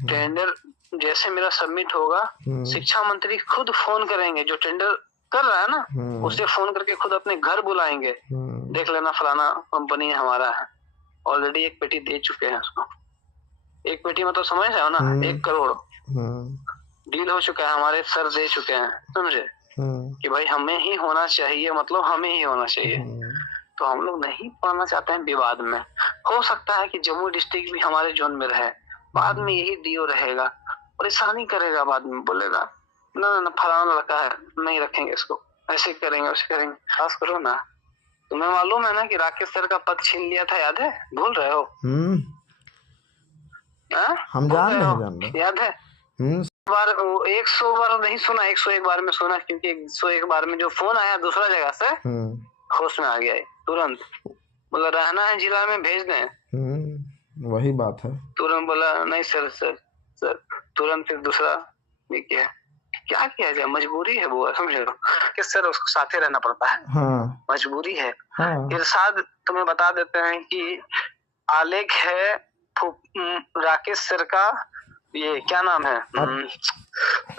Tender जैसे मेरा submit होगा, शिक्षा मंत्री खुद फोन करेंगे, जो टेंडर कर रहा है ना उसे फोन करके खुद अपने घर बुलाएंगे, देख लेना फलाना कंपनी हमारा है, ऑलरेडी एक पेटी दे चुके हैं उसको। एक पेटी मतलब समझ रहे हो ना, 1 करोड़ डील हो चुका है, हमारे सर दे चुके हैं, समझे कि भाई हमें ही होना चाहिए, मतलब हमें ही होना चाहिए। तो हम लोग नहीं पढ़ना चाहते हैं विवाद में। हो सकता है कि जम्मू डिस्ट्रिक्ट भी हमारे जोन में रहे, बाद में यही डीओ रहेगा, परेशानी करेगा, बाद में बोलेगा ना ना फलाना लड़का है, नहीं रखेंगे इसको, ऐसे करेंगे वैसे करेंगे। खास करो ना, तुम्हें मालूम है ना कि राकेश सर का पद छीन लिया था, याद है? भूल रहे हो? हम जान रहे, याद है? बार 100 बार नहीं सुना, 101 बार में सुना, क्योंकि 101 बार में जो फोन आया दूसरा जगह से, होश में आ गया तुरंत, बोला रहना है जिला में भेज दें। वही बात है, तुरंत बोला नहीं सर सर सर, तुरंत फिर दूसरा भी किया। क्या किया जाए, मजबूरी है वो, समझ लो कि सर उसको साथे रहना पड़ता है। मजबूरी है। इरशाद तुम्हें बता देते हैं कि आलेख है राकेश सर का, ये क्या नाम है,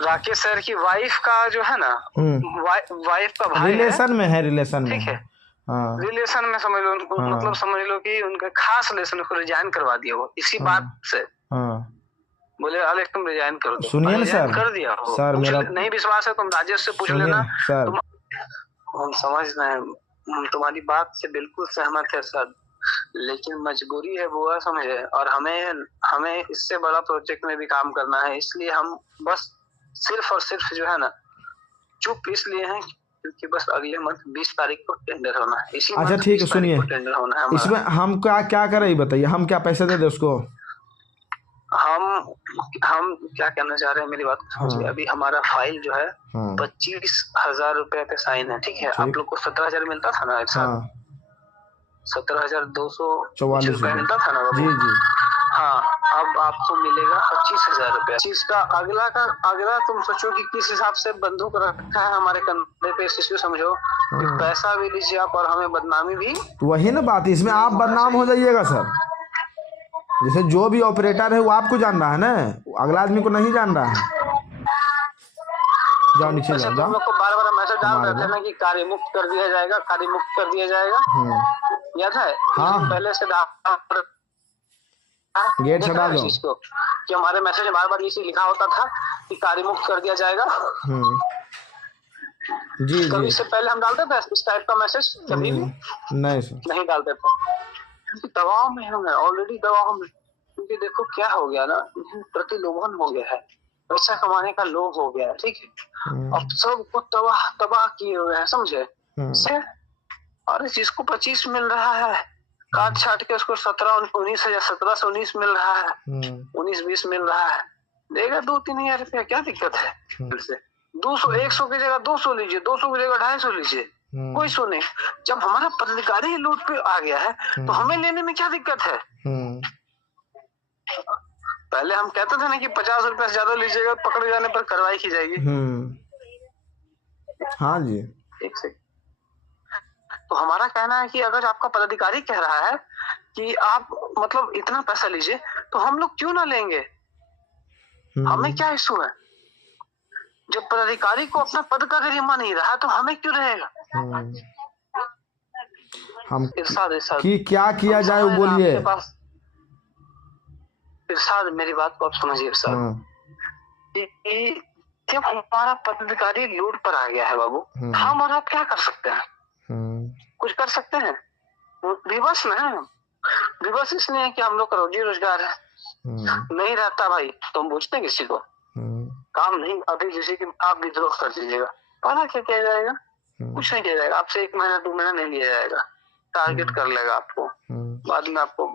राकेश सर की वाइफ का जो है ना, वाइफ का भाई रिलेशन में है, रिलेशन में, ठीक है, रिलेशन में समझ लो, मतलब समझ लो कि उनके खास रिलेशन को रिजाइन करवा दिया वो, इसी बात से बोले आलेख तुम रिजाइन कर दो। सुनिए ना सर, कर दिया हो। सर मेरा नहीं विश्वास है तुम राजेश से पूछ लेना सर, हम समझ रहे हैं, तुम्हारी बात से बिल्कुल सहमत है सर, लेकिन मजबूरी है बुआ, समझे, और हमें इससे बड़ा प्रोजेक्ट में भी काम करना है, इसलिए हम बस सिर्फ और सिर्फ जो है ना चुप इसलिए हैं क्योंकि बस अगले मंथ 20 तारीख को टेंडर होना है। इसी अच्छा ठीक है, सुनिए, टेंडर होना है, इसमें हम क्या करें बताइए, हम क्या पैसे दे दे उसको? हम क्या कहना चाह रहे हैं, मेरी बात समझिए। अभी हमारा फाइल जो है 25,000 रुपए पे साइन है, ठीक है। आप लोग को 17,000 मिलता था ना एक साथ, 17,244 रुपए मिलता था ना बाबू? जी। हाँ, अब आपको मिलेगा 25,000 रुपया। चीज का अगला तुम सोचो कि किस हिसाब से बंदूक रखा है हमारे कंधे पे, इस चीज को समझो। पैसा भी लीजिए आप और हमें बदनामी भी। वही ना बात, इसमें आप बदनाम हो जाइएगा सर। जैसे जो भी ऑपरेटर है वो आपको जान रहा है ना, अगला आदमी को नहीं जान रहा है। जाओ नीचे जाओ। तुम लोग को बार-बार मैसेज डाल रहे थे ना कि कार्य मुक्त कर दिया जाएगा, कार्य मुक्त कर दिया जाएगा, याद है? हाँ, पहले से गेट छड़ा दो कि हमारे मैसेज में बार-बार इसी लिखा होता था कि कार्य मुक्त कर दिया जाएगा। जी जी, इससे पहले हम डालते थे इस टाइप का मैसेज कभी भी? नहीं डालते थे। दबाव में हम ऑलरेडी दबाव में, क्योंकि देखो क्या हो गया ना, प्रतिलोभन हो गया है, पैसा कमाने का लोभ हो गया है, ठीक है। अब सबको तबाह किए हुए हैं, समझे? और जिसको 25 मिल रहा है, काट छाट के उसको 17-19 हजार, 17 से 19 मिल रहा है, 19-20 मिल रहा है, देगा 2-3 हजार रुपया, क्या दिक्कत है? 200 100 की जगह 200 लीजिए, 200 की जगह 250 लीजिए, कोई सुने। जब हमारा पदाधिकारी लूट पे आ गया है तो हमें लेने में क्या दिक्कत है? पहले हम कहते थे ना कि 50 रुपए से ज्यादा लीजिएगा, पकड़े जाने पर कार्रवाई की जाएगी। हाँ जी, एक से। तो हमारा कहना है कि अगर आपका पदाधिकारी कह रहा है कि आप मतलब इतना पैसा लीजिए, तो हम लोग क्यों ना लेंगे? हमें क्या इशू है? जब पदाधिकारी को अपना पद का गरिमा नहीं रहा तो हमें क्यों रहेगा? हम कि क्या किया जाए वो बोलिए। इरशाद, मेरी बात को आप समझिए इरशाद, जब हमारा पदाधिकारी लूट पर आ गया है बाबू, हम और आप क्या कर सकते हैं? कुछ कर सकते हैं? विवश में विवश इसलिए है कि हम लोग का रोजी रोजगार है, नहीं रहता भाई तो हम पूछते हैं किसी को, काम नहीं। अभी जैसे कि आप विद्रोह कर दीजिएगा, पता क्या किया जाएगा? कुछ नहीं किया जाएगा, आपसे 1 महीना 2 महीना नहीं लिया जाएगा, टारगेट कर लेगा आपको, बाद में आपको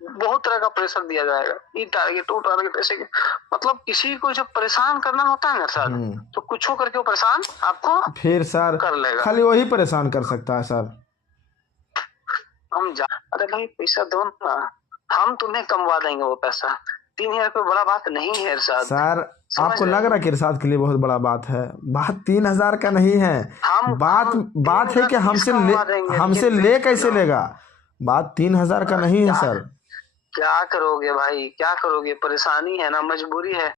बहुत तरह का प्रेशर दिया जाएगा, ये टारगेट वो टारगेट, ऐसे मतलब किसी को जब परेशान करना होता है ना सर, तो कुछ हो करके वो परेशान आपको फिर सर कर लेगा, खाली वही परेशान कर सकता है सर। अरे भाई पैसा दो ना, हम तुम्हें कमवा देंगे वो पैसा। 3,000 कोई बड़ा बात नहीं है इरशाद। सर आपको लग रहा है कि इरशाद के लिए बहुत बड़ा बात है? बात 3,000 का नहीं है, बात है कि हमसे ले कैसे लेगा, बात 3,000 का नहीं है सर। क्या करोगे भाई, क्या करोगे, परेशानी है ना, मजबूरी है।